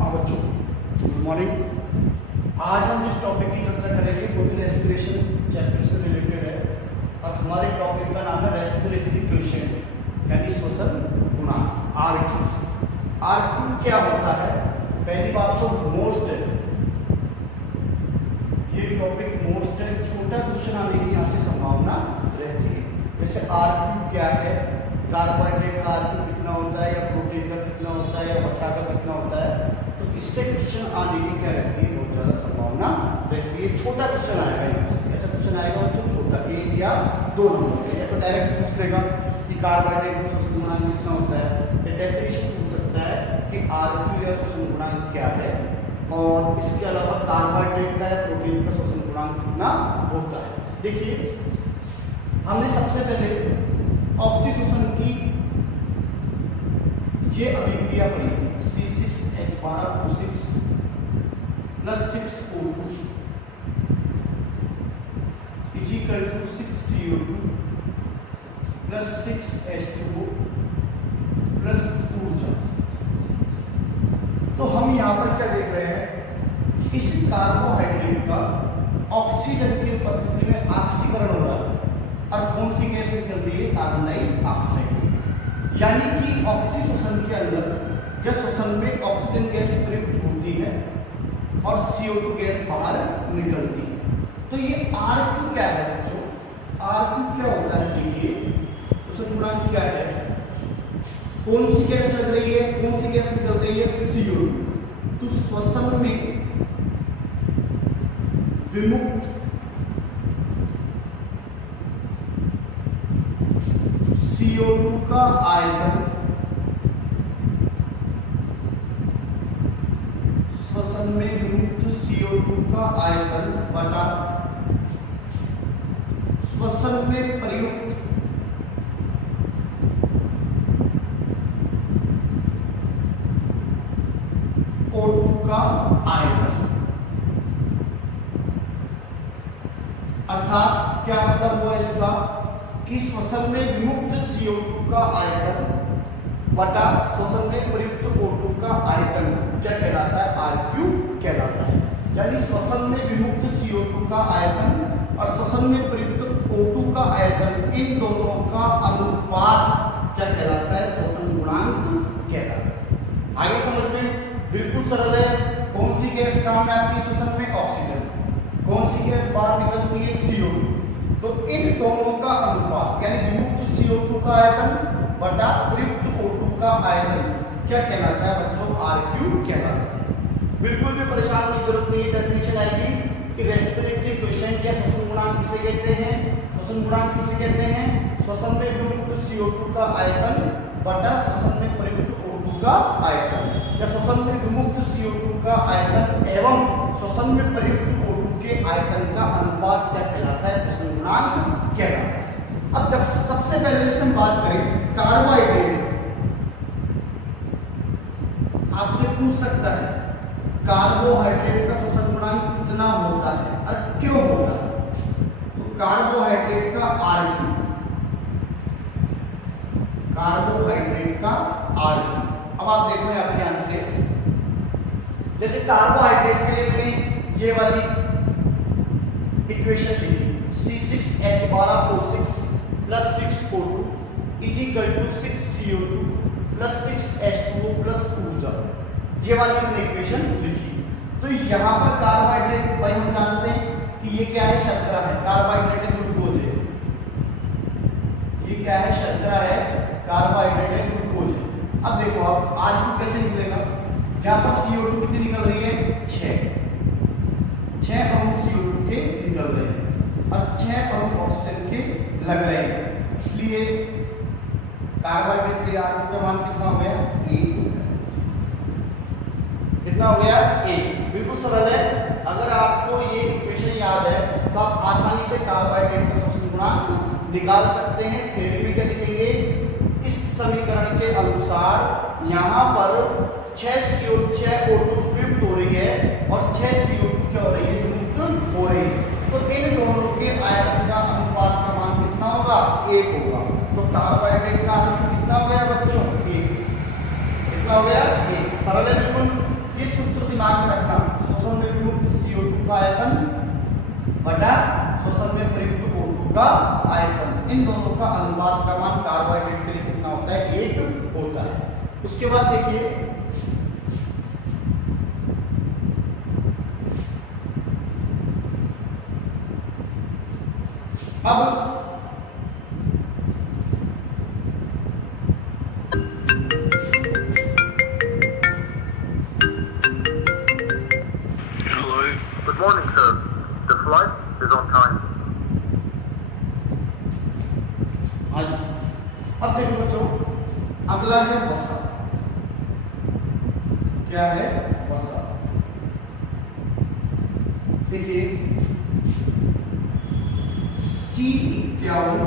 हाँ बच्चों, good morning. आज हम जिस टॉपिक की चर्चा करेंगे वो भी रेस्पिरेशन चैप्टर से रिलेटेड है और हमारे टॉपिक का नाम है रेस्पिरेटरी क्वेश्चन यानी श्वसन गुणांक आरक्यू। आरक्यू क्या होता है? पहली बात तो मोस्ट है, ये टॉपिक मोस्ट है, छोटा क्वेश्चन आने की यहाँ से संभावना रहती है। जैसे आरक्यू क्या है, कार्बोहाइड्रेट का आरक्यू कितना होता है या प्रोटीन का कितना होता है या वसा का कितना होता है, तो इससे क्वेश्चन आने की क्या रहती है, बहुत ज़्यादा संभावना रहती है। छोटा क्वेश्चन आएगा यहाँ से, ऐसा क्वेश्चन आएगा जो छोटा 1 या 2 नंबर का, या तो डायरेक्ट पूछ लेगा कि कार्बोहाइड्रेट का श्वसन गुणांक कितना होता है, या डेफिनेशन पूछ सकता है कि आरक्यू या श्वसन गुणांक क्या है, और इसके अलावा कार्बोहाइड्रेट का या प्रोटीन का श्वसन गुणांक कितना होता है। देखिए, हमने सबसे पहले ऑक्सीजन की ये अभिक्रिया पढ़ी थी, C6H12O6 + 6O2 = 6CO2 + 6H2O + ऊर्जा। तो हम यहाँ पर क्या देख रहे हैं, इस कार्बोहाइड्रेट का ऑक्सीजन की उपस्थिति में ऑक्सीकरण हो रहा है और कौन सी गैस निकल रही है, कार्बन डाइऑक्साइड। यानी कि ऑक्सीजन के अंदर या श्वसन में ऑक्सीजन गैस प्रयुक्त होती है और CO2 गैस बाहर निकलती है। तो ये आरक्यू क्या है बच्चों? आरक्यू क्या होता है? देखिए, श्वसन गुणांक क्या है, कौन सी गैस लग रही है, कौन सी गैस निकल रही है, CO2। तो श्वसन में विमुक्त CO2 का आयतन श्वसन में विमुक्त CO2 का आयतन बटा श्वसन में प्रयुक्त O2 का आयतन। अर्थात क्या मतलब हुआ इसका कि श्वसन में विमुक्त CO2 का आयतन बटा श्वसन में प्रयुक्त O2 का आयतन क्या कहलाता है, आरक्यू कहलाता है। यानी श्वसन में विमुक्त CO2 का आयतन और श्वसन में प्रयुक्त O2 का आयतन, इन दोनों का अनुपात क्या कहलाता है, श्वसन गुणांक कहलाता है। आगे समझ में बिल्कुल सरल है। कौन सी गैस काम में आती है श्वसन में, ऑक्सीजन। कौन सी गैस बाहर निकलती है, CO2। तो इन दोनों का अनुपात यानी विमुक्त CO2 का आयतन बटा प्रयुक्त O2 का आयतन क्या कहलाता है बच्चों, आरक्यू कहलाता है। बिल्कुल भी परेशान होने की जरूरत नहीं है। डेफिनेशन आएगी कि रेस्पिरेटरी क्वेश्चन या श्वसन गुणांक किसे कहते हैं, श्वसन गुणांक किसे कहते हैं, श्वसन में विमुक्त CO2 का आयतन बटा श्वसन में प्रयुक्त O2 का आयतन, या श्वसन में विमुक्त CO2 का आयतन एवं श्वसन में प्रयुक्त O2 के आयतन का अनुपात क्या कहलाता है, श्वसन गुणांक कहलाता है। अब जब सबसे पहले से हम बात करें कार्बोहाइड्रेट, आपसे पूछ सकता है कार्बोहाइड्रेट का श्वसन गुणांक कितना होता है और क्यों होता है। तो कार्बोहाइड्रेट का आरक्यू, कार्बोहाइड्रेट का आरक्यू, अब आप देखो यहाँ पे ध्यान से, जैसे कार्बोहाइड्रेट के लिए मैंने ये वाली इक्वेशन लिखी, C6H12O6 + 6O2 = 6CO2 + 6H2O + ऊर्जा, ये वाली मैंने इक्वेशन लिखी। तो यहाँ पर कार्बोहाइड्रेट भाई हम जानते हैं कि ये क्या है, शर्करा है, कार्बोहाइड्रेट है, ग्लूकोज है। ये क्या है, शर्करा है, कार्बोहाइड्रेट है, ग्लूकोज है। अब देखो आप आरक्यू कैसे निकलेगा, जहाँ पर CO2 कितनी निकल रही है, 6 अणु CO2 के निकल रहे हैं और 6 अणु ऑक्सीजन के लग रहे हैं, इसलिए कार्बोहाइड्रेट के आरक्यू का मान कितना हो गया, 1। कितना हो गया, 1। बिल्कुल सरल है। अगर आपको ये इक्वेशन याद है तो आप आसानी से कार्बोहाइड्रेट का श्वसन गुणांक निकाल सकते हैं। थ्योरी में क्या लिखेंगे, इस समीकरण के अनुसार यहाँ पर 6 O2 प्रयुक्त हो रही है और 6 CO2 क्या हो रही है, विमुक्त हो रही है। तो इन दोनों के आयतन का अनुपात का मान कितना होगा, 1 होगा। तो कार्बोहाइड्रेट का आयतन कितना हो गया बच्चों, 1। कितना हो गया, 1। सरल है बिल्कुल। ये सूत्र दिमाग में रखना, शोषण में विमुक्त CO2 का आयतन बटा शोषण में प्रयुक्त O2 का आयतन, इन दोनों का अनुपात का मान कार्बोहाइड्रेट के लिए कितना होता है, 1 होता है। उसके बाद देखिए अब Good morning, sir. The flight is on time. हाँ जी, अब देखो बच्चों, अगला है वसा। क्या है, वसा। देखिए C51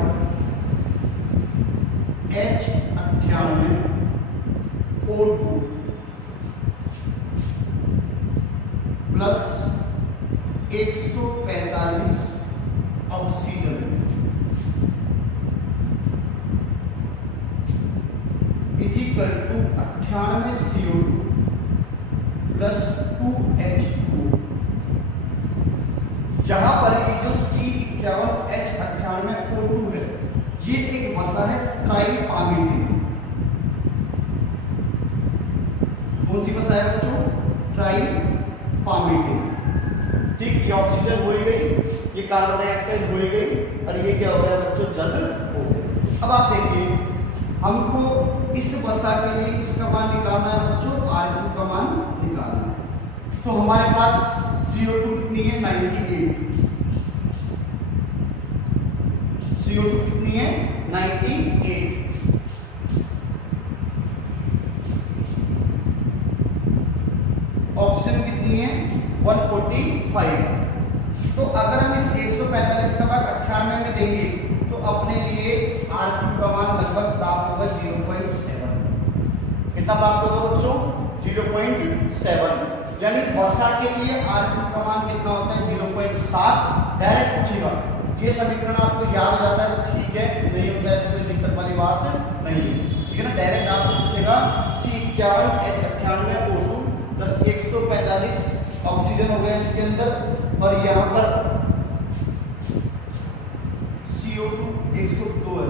H98 O2 plus 145 oxygen is equal to 98 CO2 plus 2H2। जहां पर ये जो C51 H98 O2 है, ये एक वसा है ट्राइपामीथिन। कौन सी वसा है बच्चों, ट्राइपामीथिन। ठीक, ये ऑक्सीजन हो ही गई, ये कार्बन डाइऑक्साइड हो ही गई, और ये क्या हो गया बच्चों, जल हो गया। अब आप देखिए, हमको इस वसा के लिए इसका मान निकालना है बच्चों, R2 का मान निकालना है। तो हमारे पास CO2 कितनी है, 98। CO2 कितनी है, 98। ऑक्सीजन कितनी है, 145। तो अगर हम इस 145 का भाग 98 में देंगे तो अपने लिए R2 का मान लगभग प्राप्त होगा 0.7। कितना प्राप्त होगा बच्चों, 0.7। यानी वसा के लिए R2 का मान कितना होता है, 0.7। डायरेक्ट पूछेगा, ये समीकरण आपको याद हो जाता है तो ठीक है, नहीं होता है तो कोई दिक्कत वाली बात नहीं है, ठीक है ना। डायरेक्ट आपसे पूछेगा C51 H98 O2 plus 145 oxygen हो गया इसके अंदर, और यहाँ पर CO2 102 है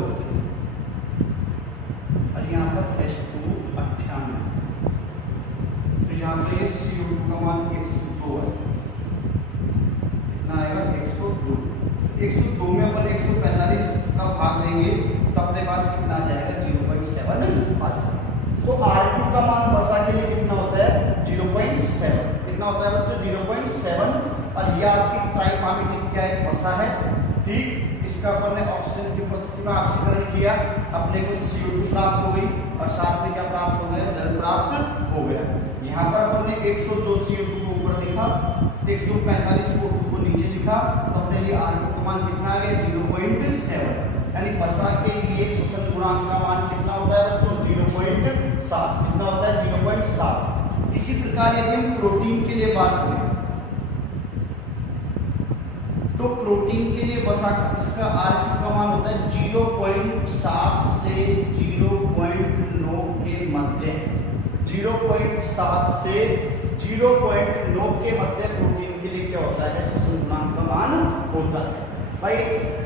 और यहाँ पर H2 98। तो यहाँ पे CO2 का मान 102 है, कितना आएगा, 102। 102 में अपन 145 का भाग देंगे तो अपने पास कितना आ जाएगा, 0.7 आ जाएगा। तो R2 का मान वसा के लिए कितना होता है, 0.7। कितना होता है बच्चों, 0.7। और यह आपकी ट्राइपामीथिन क्या है, वसा है। ठीक, इसका अपन ने ऑक्सीजन की उपस्थिति में ऑक्सीकरण किया, अपने को CO2 प्राप्त हो गई, और साथ में क्या प्राप्त हो गया, जल प्राप्त हो गया। यहाँ पर अपन ने 102 CO2 को ऊपर लिखा, 145 O2 को नीचे लिखा, तो अपने लिए R2 का मान कितना आ गया, 0.7। यानी वसा के लिए शोषण गुणांक का मान कितना होता है बच्चों, 0.7। कितना होता है, 0.7। इसी प्रकार यदि हम प्रोटीन के लिए बात करें तो प्रोटीन के लिए वसा इसका R2 का मान होता है 0.7 से 0.9 के मध्य। 0.7 से 0.9 के मध्य प्रोटीन के लिए क्या होता है, शोषण गुणांक का मान होता है। भाई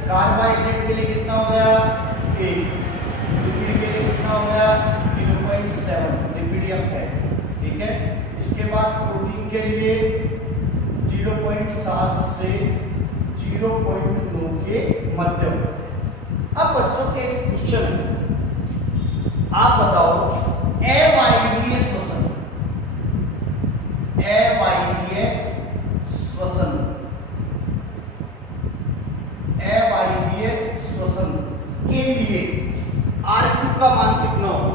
कार्बोहाइड्रेट के लिए कितना हो गया, 1। लिपिड के लिए कितना हो गया, 0.7 लिपिड या फैट, ठीक है। इसके बाद प्रोटीन के लिए 0.7 से 0.9 के मध्य। अब बच्चों के एक क्वेश्चन है, आप बताओ अवायवीय श्वसन, अवायवीय श्वसन, अवायवीय श्वसन के लिए R2 का मान कितना हो।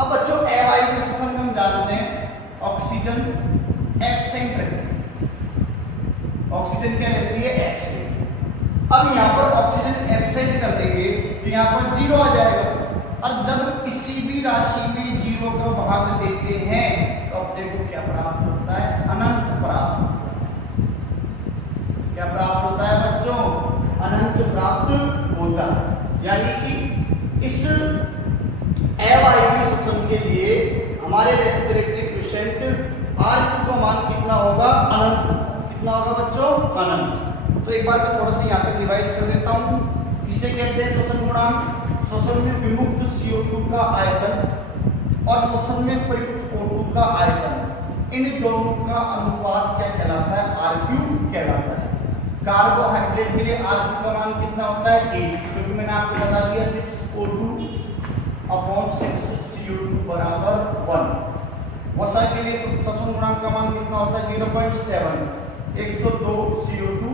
अब बच्चों अवायवीय श्वसन में हम जानते हैं ऑक्सीजन एब्सेंट रहती है, ऑक्सीजन क्या रहती है, एब्सेंट। अब यहाँ पर ऑक्सीजन एब्सेंट कर देंगे तो यहाँ पर 0 आ जाएगा, और जब किसी भी राशि में 0 का भाग देते हैं तो अपने को क्या प्राप्त होता है, अनंत प्राप्त होता है। क्या प्राप्त होता है बच्चों, अनंत प्राप्त होता है। यानी कि इस अवायवीय श्वसन के लिए हमारे रेस्पिरेटरी क्वेश्चन R2 अनंत। तो एक बार मैं थोड़ा सा यहाँ तक रिवाइज कर देता हूँ। इसे कहते हैं श्वसन गुणांक। श्वसन में विमुक्त CO2 का आयतन और श्वसन में प्रयुक्त O2 का आयतन, इन दोनों का अनुपात क्या कहलाता है? RQ कहलाता है। कार्बोहाइड्रेट के लिए RQ का मान कितना होता है? 8, क्योंकि मैंने आपको बता दिया 6O2/6CO2 बराबर 1। वसा के लिए श्वसन गुणांक का मान कितना होता है? 0.7, 102 CO2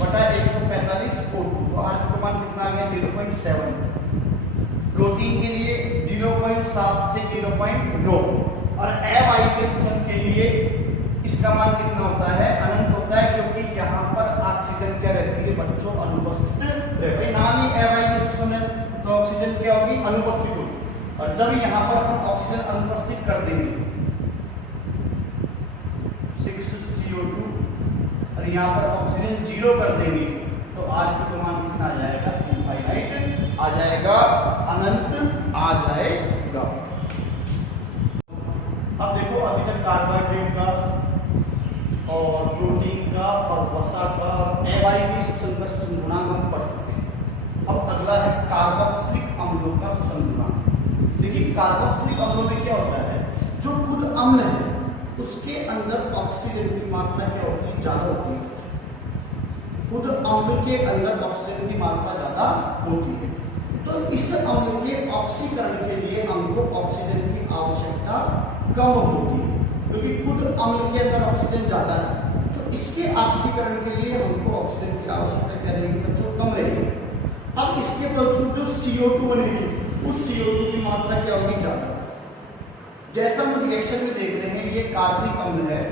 बटा 145 O2, तो RQ का मान कितना आ गया? 0.7। प्रोटीन के लिए 0.7 से 0.9 और एवाई के श्वसन के लिए इसका मान कितना होता है? अनंत होता है, क्योंकि यहाँ पर ऑक्सीजन क्या रहती है बच्चों? अनुपस्थित रहती है। नाम ही एवाई के श्वसन है, तो ऑक्सीजन क्या होगी? अनुपस्थित होगी। और जब यहाँ पर हम ऑक्सीजन अनुपस्थित कर देंगे 6CO2 और यहाँ पर ऑक्सीजन 0 कर देंगे, तो RQ का मान कितना आ जाएगा? इनफाइनाइट आ जाएगा, अनंत आ जाएगा। अब देखो, अभी तक कार्बोहाइड्रेट का और प्रोटीन का और वसा का और एवाई के श्वसन का श्वसन गुणांक हम पढ़ चुके हैं। अब अगला है कार्बोक्सिलिक अम्लों का श्वसन गुणांक। देखिए, कार्बोक्सिलिक अम्लों में क्या होता है? जो खुद अम्ल है उसके अंदर ऑक्सीजन की मात्रा क्या होती है? ज्यादा होती है। खुद अम्ल के अंदर ऑक्सीजन की मात्रा ज्यादा होती है, तो इस अम्ल के ऑक्सीकरण के लिए हमको ऑक्सीजन की आवश्यकता कम होती है, क्योंकि खुद अम्ल के अंदर ऑक्सीजन ज्यादा है, तो इसके ऑक्सीकरण के लिए हमको ऑक्सीजन की आवश्यकता क्या रहेगी बच्चों? कम रहेगी। अब इसके फलस्वरूप जो CO2 बनेगी, उस CO2 की मात्रा क्या होगी? ज्यादा। जैसा हम रिएक्शन में देख रहे हैं, ये कार्बनिक अम्ल है,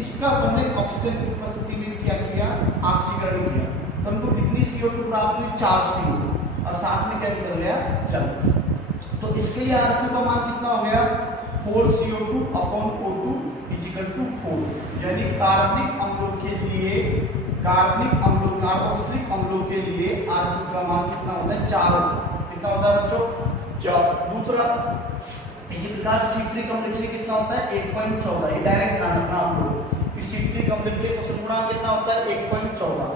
इसका हमने ऑक्सीजन की उपस्थिति में क्या किया? ऑक्सीकरण किया, तो हमको कितनी CO2 प्राप्त हुई? 4 CO2, और साथ में क्या निकल गया? जल। तो इसके लिए RQ का मान कितना हो गया? 4 CO2/O2 = 4। यानी कार्बनिक अम्लों के लिए, कार्बोक्सिलिक अम्लों के लिए RQ का मान कितना होता है? 4। कितना होता है बच्चों? 4। दूसरा, इसी प्रकार सिट्रिक अम्ल के लिए कितना होता है? 1.14। ये डायरेक्ट ध्यान रखना आप लोग। सिट्रिक अम्ल के लिए श्वसन गुणांक कितना होता है? 1.14।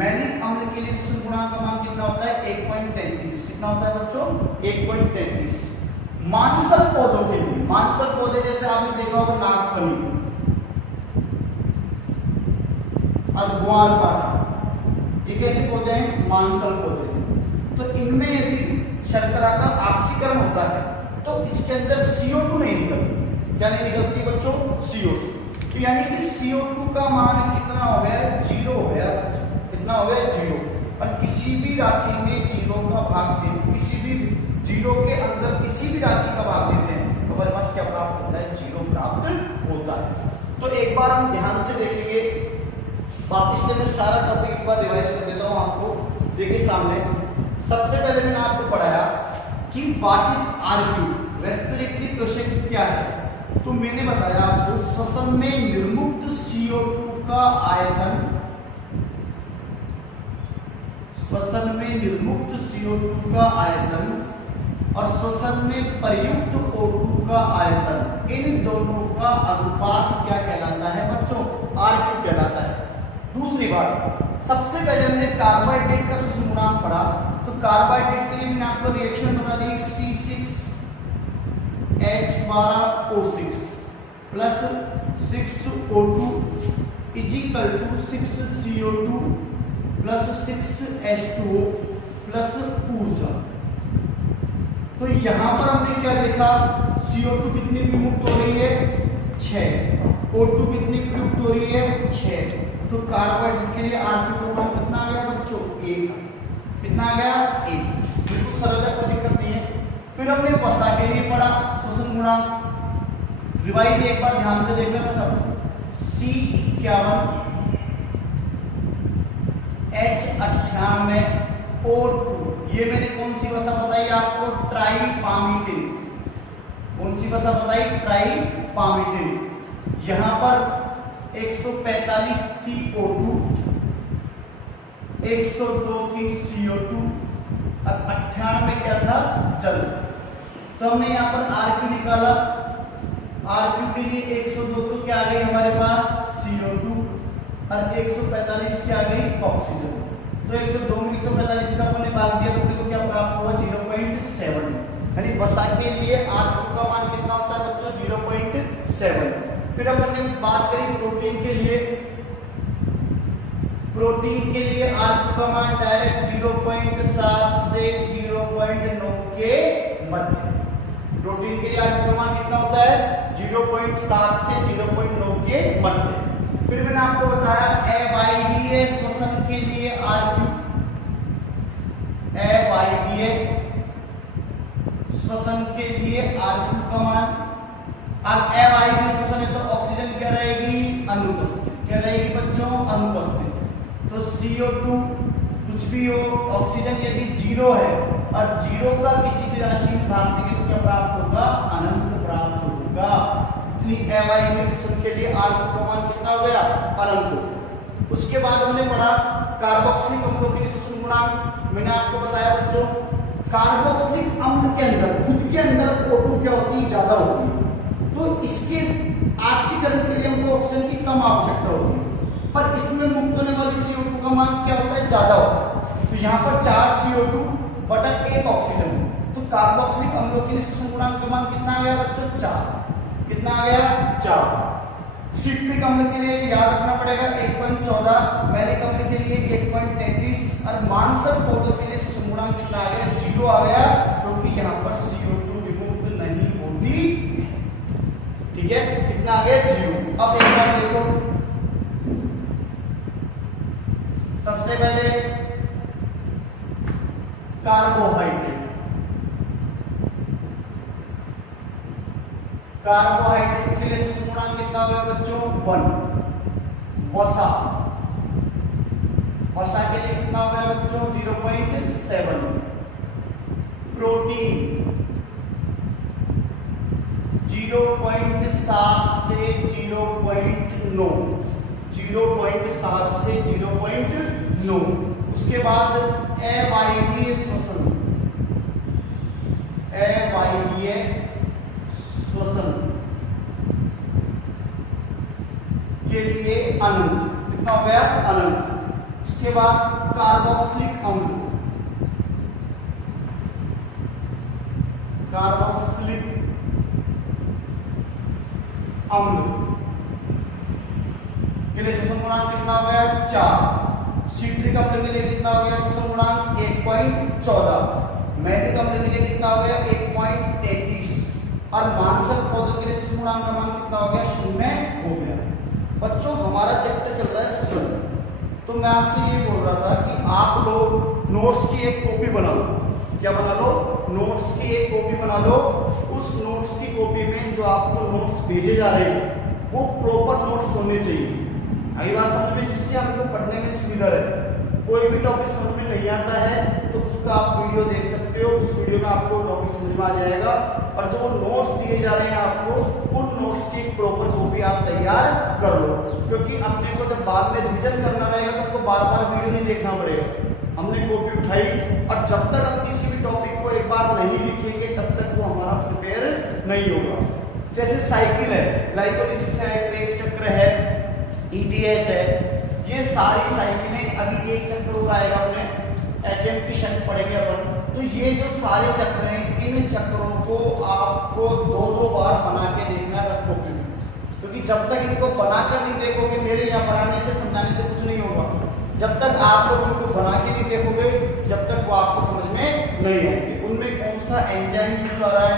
मैलिक अम्ल के लिए श्वसन गुणांक का मान कितना होता है? 1.33। कितना होता है बच्चों? 1.33। मांसल पौधों के लिए, मांसल पौधे जैसे आपने देखा होगा नागफनी और ग्वारपाठा, ये कैसे पौधे हैं? मांसल पौधे हैं। तो इनमें यदि शर्करा का ऑक्सीकरण होता है तो इसके अंदर CO2 नहीं निकलती। क्या नहीं निकलती बच्चों? CO2। तो यानी कि CO2 का मान कितना हो गया? 0 हो गया। कितना हो गया? 0। और किसी भी राशि में 0 का भाग देते, किसी भी 0 के अंदर किसी भी राशि का भाग देते हैं तो हमारे पास क्या प्राप्त होता है? 0 प्राप्त होता है। तो एक बार हम ध्यान से देखेंगे, वापिस से मैं सारा टॉपिक एक बार रिवाइज कर देता हूँ आपको। देखिए सामने, सबसे पहले मैंने आपको पढ़ाया कि what is RQ, respiratory pressure क्या है। तो मैंने बताया आपको श्वसन में निर्मुक्त CO2 का आयतन, श्वसन में निर्मुक्त CO2 का आयतन और श्वसन में प्रयुक्त O2 का आयतन, इन दोनों का अनुपात क्या कहलाता है बच्चों? RQ कहलाता है। दूसरी बात, सबसे पहले हमने कार्बोहाइड्रेट का श्वसन गुणांक पढ़ा, तो कार्बोहाइड्रेट के लिए मैंने आपको रिएक्शन बता दी, C6H12O6 plus 6O2 = 6CO2 plus 6H2O plus ऊर्जा। तो यहां पर हमने क्या देखा? CO2 कितनी विमुक्त हो रही है? 6। O2 कितनी प्रयुक्त हो रही है? 6। तो कार्बोहाइड्रेट के लिए RQ का मान कितना आ गया बच्चों? 1। कितना आ गया? 1। बिल्कुल सरल है, कोई दिक्कत नहीं है। फिर हमने वसा के लिए पढ़ा श्वसन गुणांक, रिवाइज एक बार ध्यान से देख लेना सब। C51 H98 O2, ये मैंने कौन सी वसा बताई आपको? ट्राइपामिटिन। कौन सी वसा बताई? ट्राइपामिटिन। यहां पर 145 थी O2, 102 थी CO2 और 98 क्या था? जल। तो हमने यहाँ पर RQ निकाला। RQ के लिए 102 तो क्या आ गई हमारे पास? CO2 और 145 की आ गई ऑक्सीजन। तो 102 में 145 का हमने भाग दिया तो देखो क्या प्राप्त हुआ 0.7, यानी वसा के लिए R2 का मान कितना होता है बच्चों 0.7। फिर अब हमने बात करी प्रोटीन के लिए, प्रोटीन के लिए R2 का मान डायरेक्ट 0.7 से 0.9 के मध्य। प्रोटीन के लिए R2 का मान कितना होता है 0.7 से 0.9 के मध्य। फिर मैंने आपको बताया अवायवीय श्वसन के लिए R2, अवायवीय श्वसन के लिए R2 का मान। अब अवायवीय श्वसन है तो ऑक्सीजन क्या रहेगी अनुपस्थित, क्या रहेगी बच्चों अनुपस्थित। तो CO2 कुछ भी हो, ऑक्सीजन यदि 0 है और 0 का किसी भी राशि में भाग देंगे तो क्या प्राप्त होगा अनंत प्राप्त होगा। अवायवीय श्वसन के लिए R2 का मान कितना हो गया अनंत। उसके बाद हमने पढ़ा कार्बोक्सिलिक अम्लों के श्वसन गुणांक। मैंने आपको बताया बच्चों कार्बोक्सिलिक अम्ल के अंदर खुद के अंदर O2 क्या होती है ज्यादा होती है, तो इसके ऑक्सीकरण के लिए हमको ऑक्सीजन की कम आवश्यकता होती है, पर इसमें मुक्त होने वाली CO2 का मान क्या होता है ज्यादा होता है। तो यहाँ पर 4 CO2 बटा 1 ऑक्सीजन, तो कार्बोक्सिलिक अम्लों के लिए श्वसन गुणांक का मान कितना आ गया बच्चों 4, कितना आ गया 4। सिट्रिक अम्ल के लिए याद रखना पड़ेगा 1.14, मैलिक अम्ल के लिए 1.33 और मांसल पौधों के लिए श्वसन गुणांक कितना आ गया 0 आ गया, क्योंकि यहाँ पर CO2 विमुक्त नहीं होती। ठीक है, कितना आ गया 0। अब एक बार देखो, सबसे पहले कार्बोहाइड्रेट, कार्बोहाइड्रेट के लिए श्वसन गुणांक कितना होगा बच्चों 1। वसा, वसा के लिए कितना होगा बच्चों 0.7। प्रोटीन 0.7 से 0.9, 0.7 से 0.9। उसके बाद अवायवीय श्वसन, अवायवीय श्वसन के लिए अनंत, कितना हो गया अनंत। उसके बाद कार्बोक्सिलिक अम्ल, कार्बोक्सिलिक अम्ल के लिए श्वसन गुणांक कितना हो गया 4। सिट्रिक अम्ल के लिए कितना हो गया श्वसन गुणांक 1.14, मैलिक अम्ल के लिए कितना हो गया 1.33 और मांसल पौधों के लिए श्वसन गुणांक का मान कितना हो गया 0 हो गया। बच्चों हमारा चैप्टर चल रहा है श्वसन, तो मैं आपसे ये बोल रहा था कि आप लोग नोट्स की एक कॉपी बना लो। क्या बना लो? नोट्स की एक कॉपी बना लो। उस नोट्स की कॉपी में जो आपको नोट्स भेजे जा रहे हैं वो प्रॉपर नोट्स होने चाहिए। आई बात समझ में, जिससे आपको पढ़ने में सुविधा रहे। कोई भी टॉपिक समझ में नहीं आता है तो उसका आप वीडियो देख सकते हो, उस वीडियो में आपको टॉपिक समझ में आ जाएगा। और जो नोट्स दिए जा रहे हैं आपको, उन नोट्स की एक प्रॉपर कॉपी आप तैयार कर लो, क्योंकि अपने को जब बाद में रिवीजन करना रहेगा तो आपको बार बार वीडियो नहीं देखना पड़ेगा। हमने कॉपी उठाई और जब तक हम किसी भी टॉपिक को एक बार नहीं लिखेंगे तब तक वो हमारा प्रिपेयर नहीं होगा। जैसे साइकिल है, ग्लाइकोलिसिस है, क्रेब्स चक्र है, ETS है, ये सारी साइकिलें अभी एक चक्र और आएगा, अपने HMP शब्द पढ़ेंगे अपन। तो ये जो सारे चक्र हैं, इन चक्रों को आपको 2-2 बार बना के देखना है कॉपी में, क्योंकि जब तक इनको बनाकर नहीं देखोगे, मेरे यहाँ बनाने से समझाने से कुछ नहीं होगा। जब तक आप लोग उनको बना के नहीं देखोगे, जब तक वो आपको समझ में नहीं आएंगे। उनमें कौन सा एंजाइम यूज हो रहा है,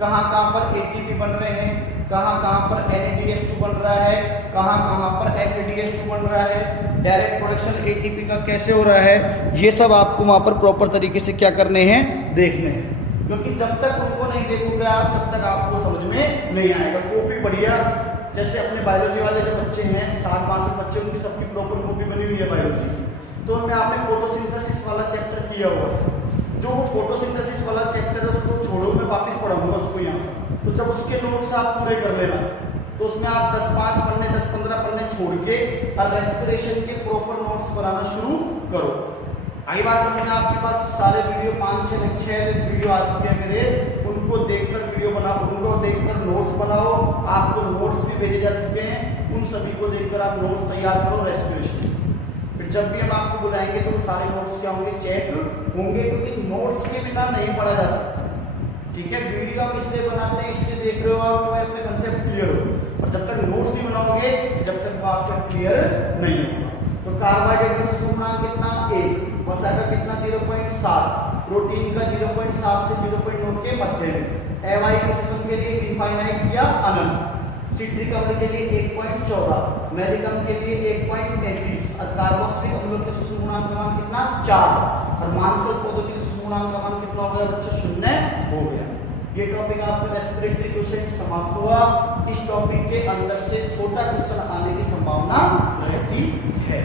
कहाँ कहाँ पर ATP बन रहे हैं, कहाँ कहाँ पर NADH2 बन रहा है, कहाँ कहाँ पर FADH2 बन रहा है, डायरेक्ट प्रोडक्शन ATP का कैसे हो रहा है, ये सब आपको वहाँ पर प्रॉपर तरीके से क्या करने हैं, देखने हैं। क्योंकि जब तक उनको नहीं देखोगे आप, जब तक आपको समझ में नहीं आएगा। कॉपी बढ़िया, जैसे अपने बायोलॉजी वाले जो बच्चे हैं 7 मास के बच्चे, उनकी सबकी प्रॉपर कॉपी बनी हुई है बायोलॉजी की। तो उनमें आपने फोटोसिंथेसिस वाला चैप्टर किया हुआ है। जो वो फोटोसिंथेसिस वाला चैप्टर है उसको छोड़ो, मैं वापस पढ़ाऊंगा उसको यहाँ। तो जब उसके नोट्स आप पूरे कर लेना, तो उसमें आप 10-5 पन्ने 10-15 पन्ने छोड़ के और रेस्पिरेशन के प्रॉपर नोट्स बनाना शुरू करो। आई बात समझ में? आपके पास सारे वीडियो 5-6 वीडियो आ चुके हैं मेरे, उनको देखकर वीडियो बनाओ, उनको देखकर नोट्स बनाओ। आपको नोट्स भी भेजे जा चुके हैं, उन सभी को देखकर आप नोट्स तैयार करो रेस्पिरेशन। फिर जब भी हम आपको बुलाएंगे तो सारे नोट्स क्या होंगे, चेक होंगे, क्योंकि नोट्स के बिना नहीं पढ़ा जा सकता। ठीक है, वीडियो हम इसलिए बनाते हैं, इसलिए देख रहे हो आप, तो अपने कंसेप्ट क्लियर हो। और जब तक नोट्स नहीं बनाओगे, जब तक वो आपका क्लियर नहीं होगा। तो कार्बोहाइड्रेट का सूचकांक कितना 1, वसा का कितना 0.7, प्रोटीन का 0.7 से 0.9 के मध्य में, एवाई के सिस्टम के लिए इनफाइनाइट या अनंत, सिट्रिक अम्ल के लिए 1.14, मैलिक अम्ल के लिए 1.33, और कार्बोक्सिलिक अम्लों के सूचकांक का मान कितना 4, और मांसल पौधों के सूचकांक का मान कितना हो गया बच्चों 0 हो गया। ये टॉपिक आपका रेस्पिरेटरी क्वेश्चन समाप्त हुआ। इस टॉपिक के अंदर से छोटा क्वेश्चन आने की संभावना रहती है।